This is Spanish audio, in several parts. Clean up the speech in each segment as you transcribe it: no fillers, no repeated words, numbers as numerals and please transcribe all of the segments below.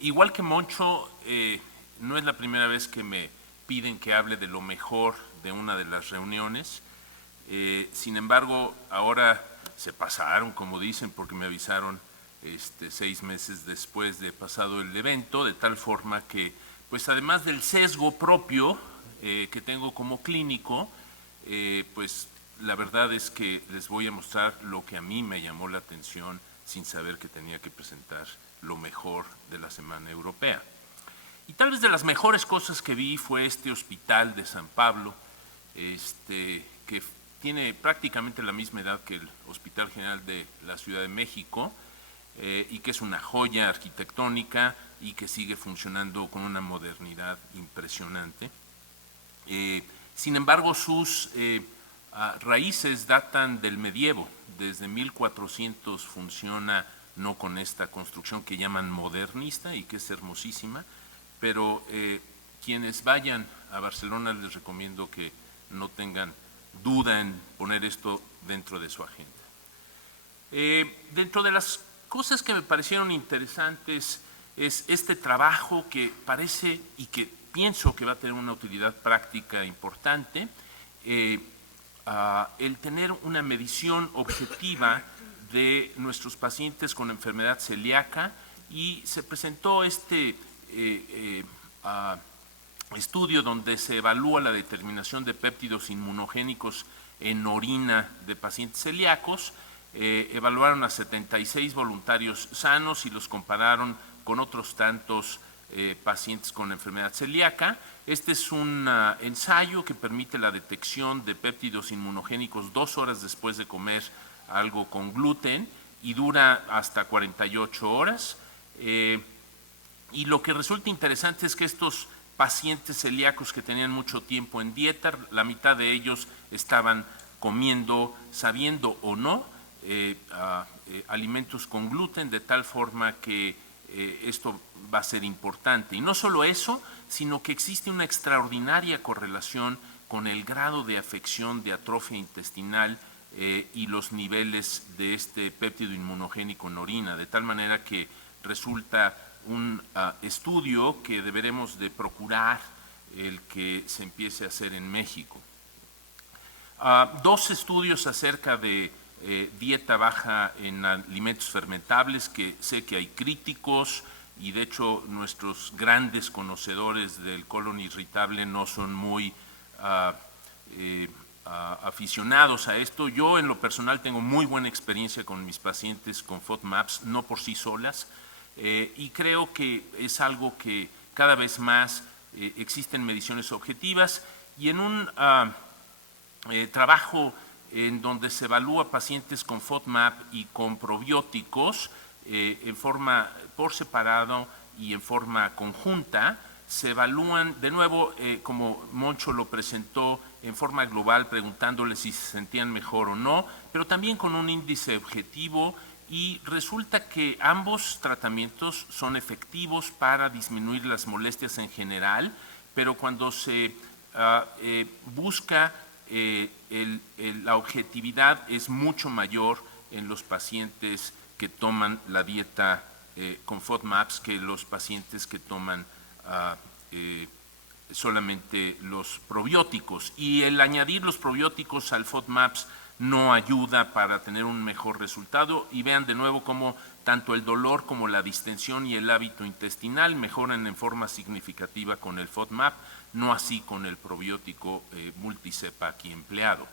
Igual que Moncho, no es la primera vez que me piden que hable de lo mejor de una de las reuniones. Sin embargo, ahora se pasaron, como dicen, porque me avisaron 6 meses después de pasado el evento, de tal forma que, pues además del sesgo propio que tengo como clínico, pues la verdad es que les voy a mostrar lo que a mí me llamó la atención sin saber que tenía que presentar lo mejor de la Semana Europea. Y tal vez de las mejores cosas que vi fue este hospital de San Pablo, que tiene prácticamente la misma edad que el Hospital General de la Ciudad de México, y que es una joya arquitectónica y que sigue funcionando con una modernidad impresionante. Sin embargo, sus raíces datan del medievo. Desde 1400 funciona, no con esta construcción que llaman modernista y que es hermosísima, pero quienes vayan a Barcelona les recomiendo que no tengan duda en poner esto dentro de su agenda. Dentro de las cosas que me parecieron interesantes es este trabajo que parece y que pienso que va a tener una utilidad práctica importante, el tener una medición objetiva de nuestros pacientes con enfermedad celíaca, y se presentó este estudio donde se evalúa la determinación de péptidos inmunogénicos en orina de pacientes celíacos. Evaluaron a 76 voluntarios sanos y los compararon con otros tantos pacientes con enfermedad celíaca. Este es un ensayo que permite la detección de péptidos inmunogénicos 2 horas después de comer algo con gluten y dura hasta 48 horas. Y lo que resulta interesante es que estos pacientes celíacos que tenían mucho tiempo en dieta, la mitad de ellos estaban comiendo, sabiendo o no, alimentos con gluten, de tal forma que esto va a ser importante. Y no solo eso, sino que existe una extraordinaria correlación con el grado de afección de atrofia intestinal y los niveles de este péptido inmunogénico en orina, de tal manera que resulta un estudio que deberemos de procurar el que se empiece a hacer en México. 2 estudios acerca de dieta baja en alimentos fermentables, que sé que hay críticos y de hecho nuestros grandes conocedores del colon irritable no son muy aficionados a esto. Yo en lo personal tengo muy buena experiencia con mis pacientes con FODMAPs, no por sí solas, y creo que es algo que cada vez más existen mediciones objetivas, y en un trabajo en donde se evalúa pacientes con FODMAP y con probióticos en forma por separado y en forma conjunta, se evalúan de nuevo, como Moncho lo presentó, en forma global, preguntándoles si se sentían mejor o no, pero también con un índice objetivo, y resulta que ambos tratamientos son efectivos para disminuir las molestias en general, pero cuando se busca la objetividad es mucho mayor en los pacientes que toman la dieta con FODMAPs que los pacientes que toman solamente los probióticos. Y el añadir los probióticos al FODMAPs no ayuda para tener un mejor resultado, y vean de nuevo cómo tanto el dolor como la distensión y el hábito intestinal mejoran en forma significativa con el FODMAP, no así con el probiótico multicepa aquí empleado.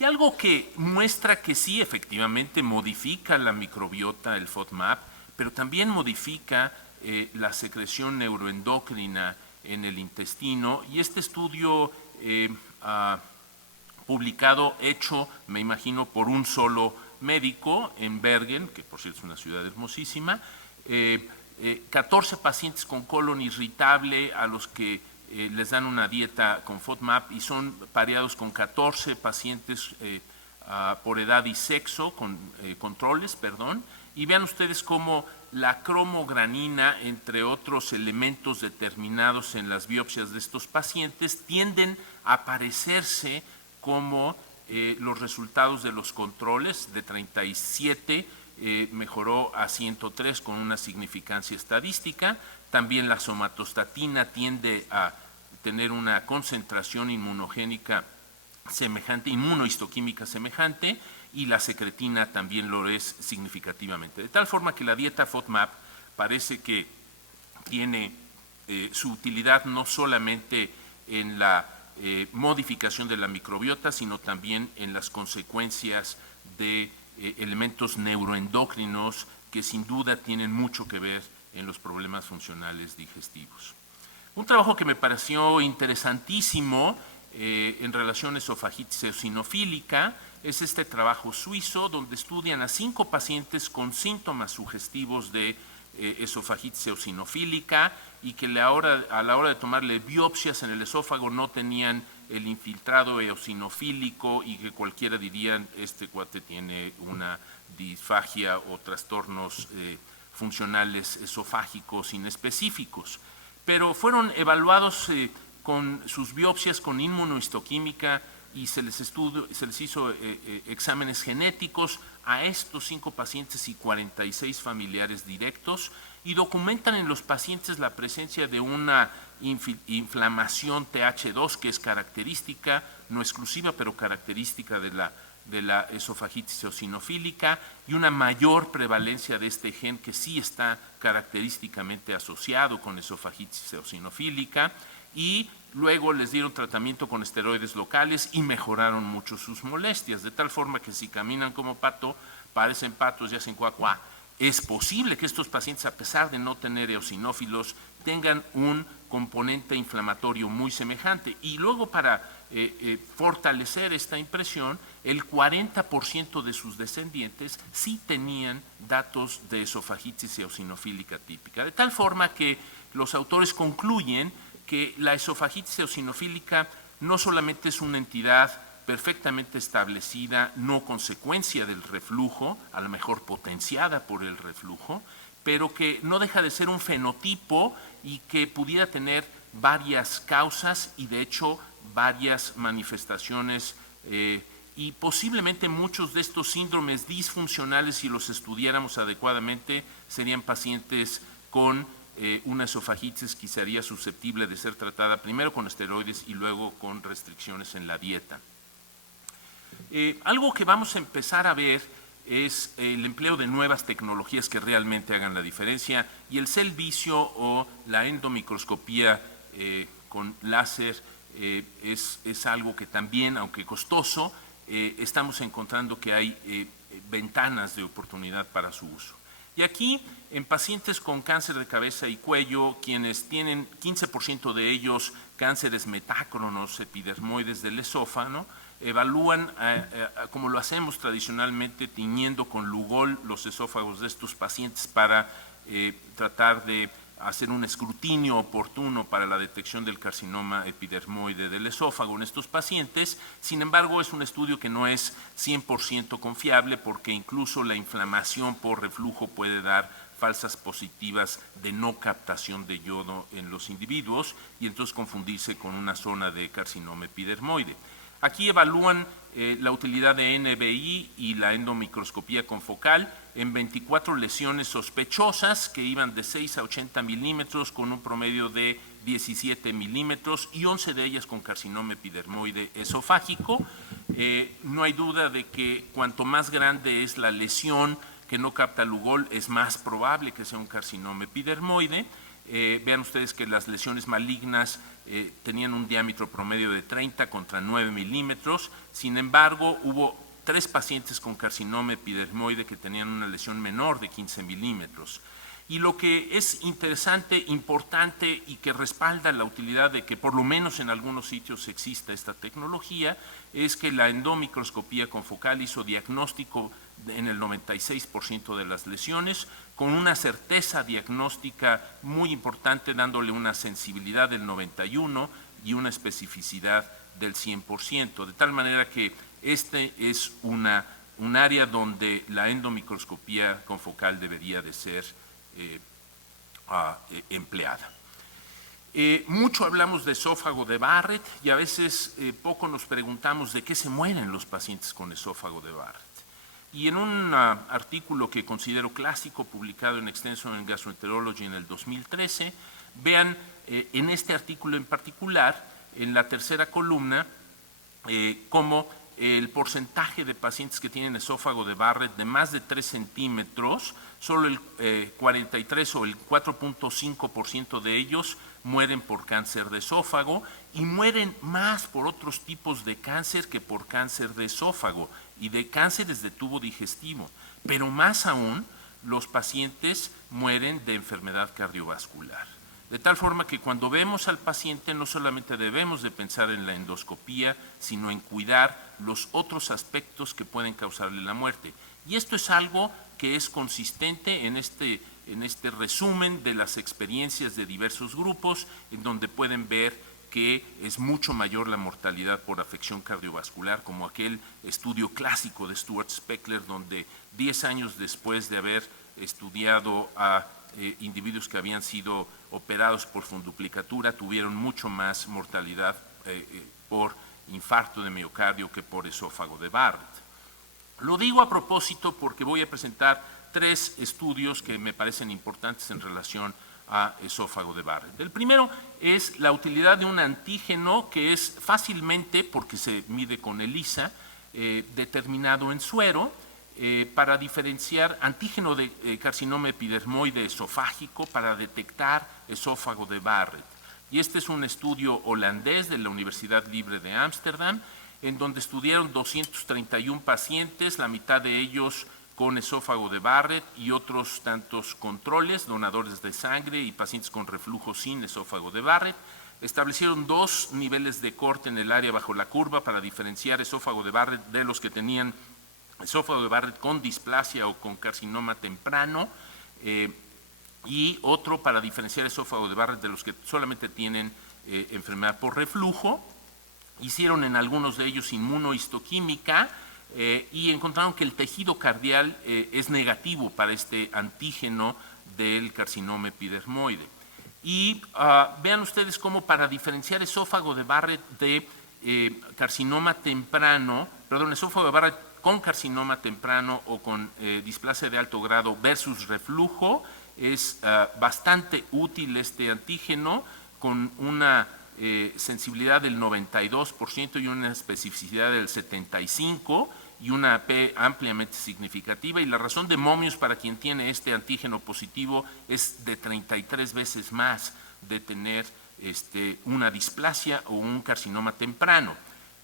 Y algo que muestra que sí, efectivamente modifica la microbiota el FODMAP, pero también modifica la secreción neuroendocrina en el intestino, y este estudio publicado, hecho, me imagino, por un solo médico en Bergen, que por cierto es una ciudad hermosísima, 14 pacientes con colon irritable a los que les dan una dieta con FODMAP, y son pareados con 14 pacientes por edad y sexo, con controles, perdón, y vean ustedes cómo la cromogranina, entre otros elementos determinados en las biopsias de estos pacientes, tienden a parecerse como los resultados de los controles de 37 mejoró a 103 con una significancia estadística. También la somatostatina tiende a tener una concentración inmunogénica semejante, inmunohistoquímica semejante, y la secretina también lo es significativamente. De tal forma que la dieta FODMAP parece que tiene su utilidad no solamente en la modificación de la microbiota, sino también en las consecuencias de elementos neuroendocrinos que sin duda tienen mucho que ver en los problemas funcionales digestivos. Un trabajo que me pareció interesantísimo en relación a esofagitis eosinofílica es este trabajo suizo donde estudian a 5 pacientes con síntomas sugestivos de esofagitis eosinofílica y que a la hora de tomarle biopsias en el esófago no tenían el infiltrado eosinofílico y que cualquiera diría este cuate tiene una disfagia o trastornos funcionales esofágicos inespecíficos. Pero fueron evaluados con sus biopsias con inmunohistoquímica y se les hizo exámenes genéticos a estos 5 pacientes y 46 familiares directos y documentan en los pacientes la presencia de una inflamación TH2 que es característica, no exclusiva, pero característica de la esofagitis eosinofílica y una mayor prevalencia de este gen que sí está característicamente asociado con esofagitis eosinofílica, y luego les dieron tratamiento con esteroides locales y mejoraron mucho sus molestias, de tal forma que si caminan como pato, parecen patos y hacen cuá cuá. Es posible que estos pacientes, a pesar de no tener eosinófilos, tengan un componente inflamatorio muy semejante. Y luego para fortalecer esta impresión, el 40% de sus descendientes sí tenían datos de esofagitis eosinofílica típica. De tal forma que los autores concluyen que la esofagitis eosinofílica no solamente es una entidad perfectamente establecida, no consecuencia del reflujo, a lo mejor potenciada por el reflujo, pero que no deja de ser un fenotipo y que pudiera tener varias causas y de hecho varias manifestaciones y posiblemente muchos de estos síndromes disfuncionales, si los estudiáramos adecuadamente, serían pacientes con una esofagitis que sería susceptible de ser tratada primero con esteroides y luego con restricciones en la dieta. Algo que vamos a empezar a ver es el empleo de nuevas tecnologías que realmente hagan la diferencia, y el cell vicio o la endomicroscopía con láser es algo que también, aunque costoso, estamos encontrando que hay ventanas de oportunidad para su uso. Y aquí, en pacientes con cáncer de cabeza y cuello, quienes tienen 15% de ellos cánceres metácronos epidermoides del esófago, evalúan, como lo hacemos tradicionalmente, tiñendo con Lugol los esófagos de estos pacientes para tratar de hacer un escrutinio oportuno para la detección del carcinoma epidermoide del esófago en estos pacientes. Sin embargo, es un estudio que no es 100% confiable porque incluso la inflamación por reflujo puede dar falsas positivas de no captación de yodo en los individuos y entonces confundirse con una zona de carcinoma epidermoide. Aquí evalúan la utilidad de NBI y la endomicroscopía confocal en 24 lesiones sospechosas que iban de 6 a 80 milímetros con un promedio de 17 milímetros y 11 de ellas con carcinoma epidermoide esofágico. No hay duda de que cuanto más grande es la lesión que no capta Lugol, es más probable que sea un carcinoma epidermoide. Vean ustedes que las lesiones malignas tenían un diámetro promedio de 30 contra 9 milímetros. Sin embargo, hubo 3 pacientes con carcinoma epidermoide que tenían una lesión menor de 15 milímetros. Y lo que es interesante, importante y que respalda la utilidad de que por lo menos en algunos sitios exista esta tecnología es que la endomicroscopía confocal hizo diagnóstico en el 96% de las lesiones, con una certeza diagnóstica muy importante, dándole una sensibilidad del 91% y una especificidad del 100%, de tal manera que este es un área donde la endomicroscopía confocal debería de ser empleada. Mucho hablamos de esófago de Barrett y a veces poco nos preguntamos de qué se mueren los pacientes con esófago de Barrett. Y en un artículo que considero clásico, publicado en extenso en Gastroenterology en el 2013, vean en este artículo en particular, en la tercera columna, cómo el porcentaje de pacientes que tienen esófago de Barrett de más de 3 centímetros, solo el 43 o el 4.5% de ellos mueren por cáncer de esófago y mueren más por otros tipos de cáncer que por cáncer de esófago y de cánceres de tubo digestivo. Pero más aún, los pacientes mueren de enfermedad cardiovascular. De tal forma que cuando vemos al paciente no solamente debemos de pensar en la endoscopía, sino en cuidar los otros aspectos que pueden causarle la muerte. Y esto es algo que es consistente en este resumen de las experiencias de diversos grupos, en donde pueden ver que es mucho mayor la mortalidad por afección cardiovascular, como aquel estudio clásico de Stuart Speckler, donde 10 años después de haber estudiado a individuos que habían sido operados por funduplicatura tuvieron mucho más mortalidad por infarto de miocardio que por esófago de Barrett. Lo digo a propósito porque voy a presentar 3 estudios que me parecen importantes en relación a esófago de Barrett. El primero es la utilidad de un antígeno que es fácilmente, porque se mide con ELISA, determinado en suero, para diferenciar antígeno de carcinoma epidermoide esofágico para detectar esófago de Barrett. Y este es un estudio holandés de la Universidad Libre de Ámsterdam, en donde estudiaron 231 pacientes, la mitad de ellos con esófago de Barrett y otros tantos controles, donadores de sangre y pacientes con reflujo sin esófago de Barrett. Establecieron 2 niveles de corte en el área bajo la curva para diferenciar esófago de Barrett de los que tenían esófago de Barrett con displasia o con carcinoma temprano, y otro para diferenciar esófago de Barrett de los que solamente tienen enfermedad por reflujo. Hicieron en algunos de ellos inmunohistoquímica y encontraron que el tejido cardial es negativo para este antígeno del carcinoma epidermoide. Y vean ustedes cómo para diferenciar esófago de Barrett de carcinoma temprano, perdón, esófago de Barrett con carcinoma temprano o con displasia de alto grado versus reflujo, es bastante útil este antígeno, con una sensibilidad del 92% y una especificidad del 75% y una P ampliamente significativa. Y la razón de momios para quien tiene este antígeno positivo es de 33 veces más de tener una displasia o un carcinoma temprano.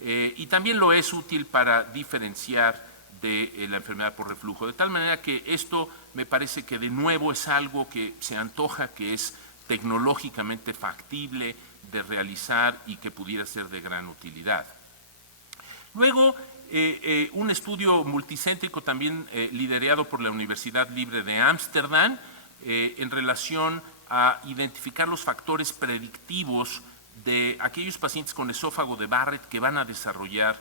Y también lo es útil para diferenciar de la enfermedad por reflujo. De tal manera que esto me parece que de nuevo es algo que se antoja que es tecnológicamente factible de realizar y que pudiera ser de gran utilidad. Luego, un estudio multicéntrico también liderado por la Universidad Libre de Ámsterdam en relación a identificar los factores predictivos de aquellos pacientes con esófago de Barrett que van a desarrollar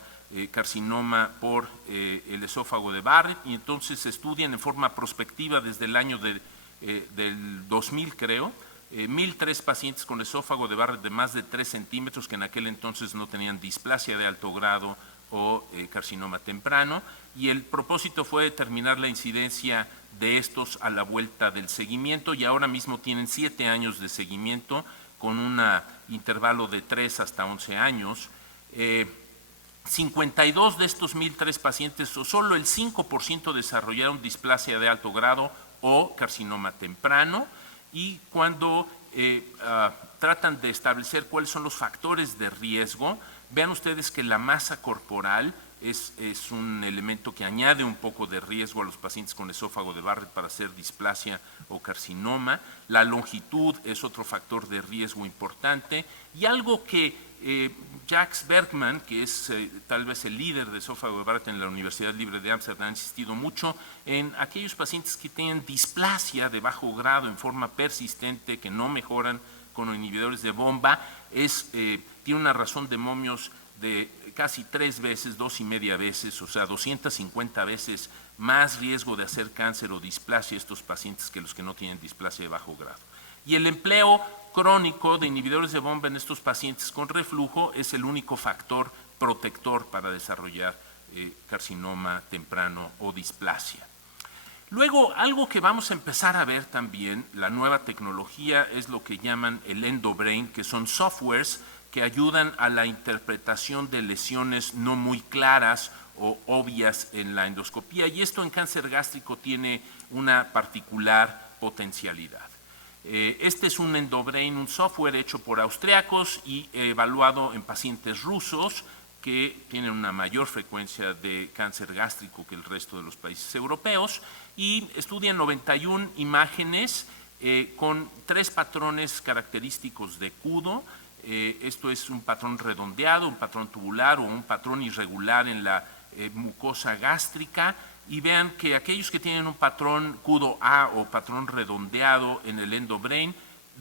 carcinoma por el esófago de Barrett, y entonces se estudian en forma prospectiva desde el año del 2000, creo, 1.003 pacientes con esófago de Barrett de más de 3 centímetros que en aquel entonces no tenían displasia de alto grado o carcinoma temprano, y el propósito fue determinar la incidencia de estos a la vuelta del seguimiento, y ahora mismo tienen 7 años de seguimiento con un intervalo de 3 hasta 11 años. 52 de estos 1.003 pacientes, o solo el 5% desarrollaron displasia de alto grado o carcinoma temprano, y cuando tratan de establecer cuáles son los factores de riesgo, vean ustedes que la masa corporal es un elemento que añade un poco de riesgo a los pacientes con esófago de Barrett para hacer displasia o carcinoma. La longitud es otro factor de riesgo importante, y algo que Jacques Bergman, que es tal vez el líder de esófago de Barrett en la Universidad Libre de Ámsterdam, ha insistido mucho en aquellos pacientes que tienen displasia de bajo grado en forma persistente, que no mejoran con inhibidores de bomba, tiene una razón de momios de casi 3 veces, 2,5 veces, o sea, 250 veces más riesgo de hacer cáncer o displasia estos pacientes que los que no tienen displasia de bajo grado. Y el empleo crónico de inhibidores de bomba en estos pacientes con reflujo es el único factor protector para desarrollar carcinoma temprano o displasia. Luego, algo que vamos a empezar a ver también, la nueva tecnología, es lo que llaman el EndoBrain, que son softwares que ayudan a la interpretación de lesiones no muy claras o obvias en la endoscopía, y esto en cáncer gástrico tiene una particular potencialidad. Este es un EndoBrain, un software hecho por austriacos y evaluado en pacientes rusos que tienen una mayor frecuencia de cáncer gástrico que el resto de los países europeos, y estudian 91 imágenes con 3 patrones característicos de Kudo. Esto es un patrón redondeado, un patrón tubular o un patrón irregular en la mucosa gástrica, y vean que aquellos que tienen un patrón Kudo A o patrón redondeado en el EndoBrain,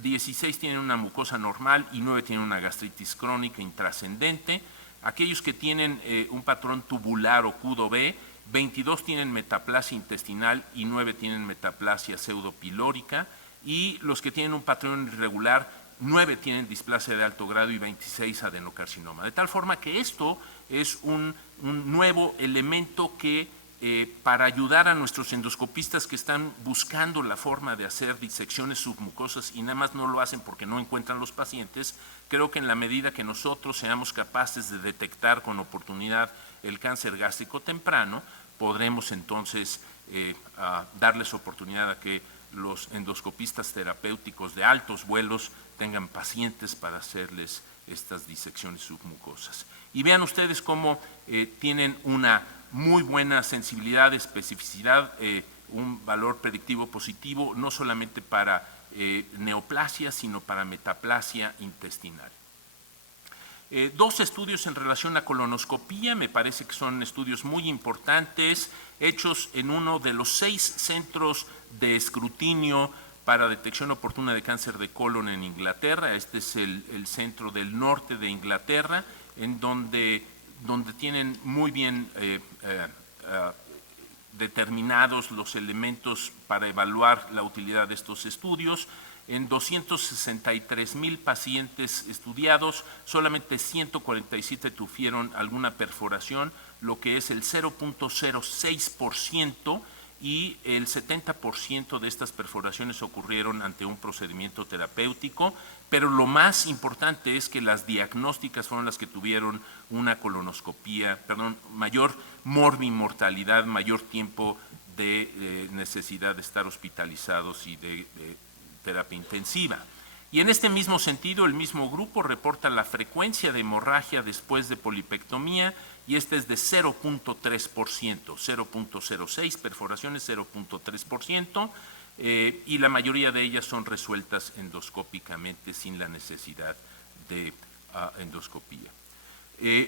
16 tienen una mucosa normal y 9 tienen una gastritis crónica intrascendente. Aquellos que tienen un patrón tubular o Kudo B, 22 tienen metaplasia intestinal y 9 tienen metaplasia pseudopilórica, y los que tienen un patrón irregular, 9 tienen displasia de alto grado y 26 adenocarcinoma. De tal forma que esto es un nuevo elemento que para ayudar a nuestros endoscopistas que están buscando la forma de hacer disecciones submucosas y nada más no lo hacen porque no encuentran los pacientes, creo que en la medida que nosotros seamos capaces de detectar con oportunidad el cáncer gástrico temprano, podremos entonces darles oportunidad a que los endoscopistas terapéuticos de altos vuelos tengan pacientes para hacerles estas disecciones submucosas. Y vean ustedes cómo tienen una muy buena sensibilidad, especificidad, un valor predictivo positivo, no solamente para neoplasia, sino para metaplasia intestinal. 2 estudios en relación a colonoscopía, me parece que son estudios muy importantes, hechos en uno de los 6 centros de escrutinio para detección oportuna de cáncer de colon en Inglaterra. Este es el centro del norte de Inglaterra, en donde tienen muy bien determinados los elementos para evaluar la utilidad de estos estudios. En 263,000 pacientes estudiados, solamente 147 tuvieron alguna perforación, lo que es el 0.06%, y el 70% de estas perforaciones ocurrieron ante un procedimiento terapéutico, pero lo más importante es que las diagnósticas fueron las que tuvieron una colonoscopía, mayor morbimortalidad, mayor tiempo de necesidad de estar hospitalizados y de terapia intensiva. Y en este mismo sentido, el mismo grupo reporta la frecuencia de hemorragia después de polipectomía, y este es de 0.3%, 0.06 perforaciones, 0.3%, y la mayoría de ellas son resueltas endoscópicamente sin la necesidad de endoscopía.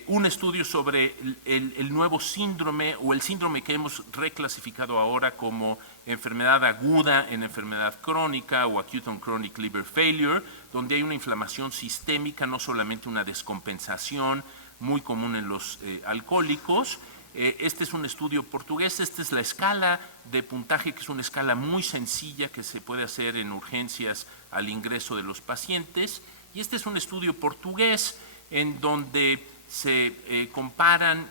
Un estudio sobre el nuevo síndrome, o el síndrome que hemos reclasificado ahora como enfermedad aguda en enfermedad crónica, o acute on chronic liver failure, donde hay una inflamación sistémica, no solamente una descompensación muy común en los alcohólicos. Este es un estudio portugués. Esta es la escala de puntaje, que es una escala muy sencilla que se puede hacer en urgencias al ingreso de los pacientes. Y este es un estudio portugués en donde se comparan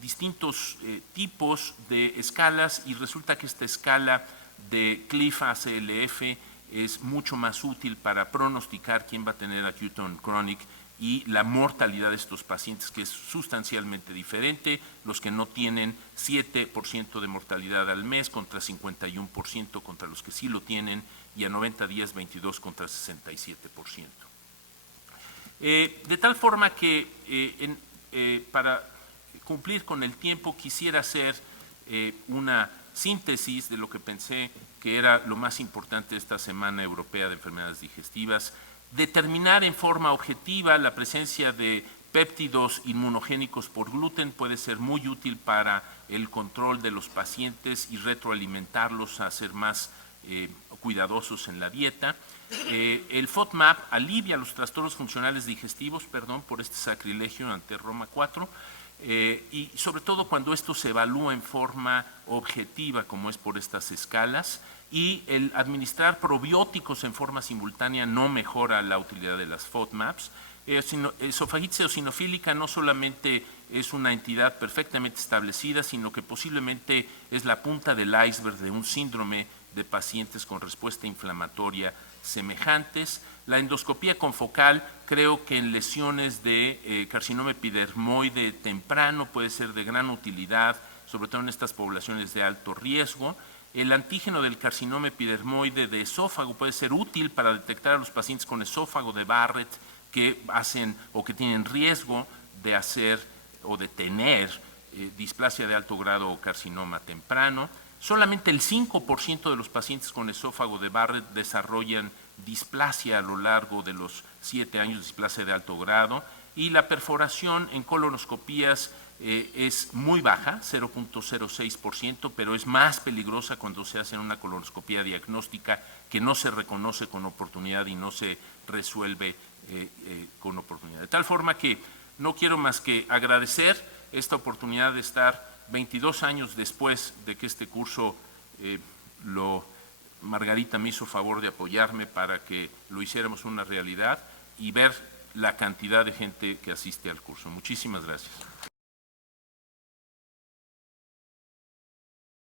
distintos tipos de escalas, y resulta que esta escala de CLIF-ACLF es mucho más útil para pronosticar quién va a tener acute on chronic y la mortalidad de estos pacientes, que es sustancialmente diferente. Los que no tienen 7% de mortalidad al mes contra 51% contra los que sí lo tienen, y a 90 días 22 contra 67%. De tal forma que para cumplir con el tiempo quisiera hacer una síntesis de lo que pensé que era lo más importante de esta Semana Europea de Enfermedades Digestivas. Determinar en forma objetiva la presencia de péptidos inmunogénicos por gluten puede ser muy útil para el control de los pacientes y retroalimentarlos a ser más cuidadosos en la dieta. El FODMAP alivia los trastornos funcionales digestivos, por este sacrilegio ante Roma 4, y sobre todo cuando esto se evalúa en forma objetiva, como es por estas escalas, y el administrar probióticos en forma simultánea no mejora la utilidad de las FODMAPs. Esofagitis eosinofílica no solamente es una entidad perfectamente establecida, sino que posiblemente es la punta del iceberg de un síndrome de pacientes con respuesta inflamatoria semejantes. La endoscopía confocal, creo que en lesiones de carcinoma epidermoide temprano puede ser de gran utilidad, sobre todo en estas poblaciones de alto riesgo. El antígeno del carcinoma epidermoide de esófago puede ser útil para detectar a los pacientes con esófago de Barrett que hacen o que tienen riesgo de hacer o de tener displasia de alto grado o carcinoma temprano. Solamente el 5% de los pacientes con esófago de Barrett desarrollan displasia a lo largo de los 7 años, displasia de alto grado, y la perforación en colonoscopías es muy baja, 0.06%, pero es más peligrosa cuando se hace en una colonoscopía diagnóstica que no se reconoce con oportunidad y no se resuelve con oportunidad. De tal forma que no quiero más que agradecer esta oportunidad de estar 22 años después de que este curso Margarita me hizo favor de apoyarme para que lo hiciéramos una realidad y ver la cantidad de gente que asiste al curso. Muchísimas gracias.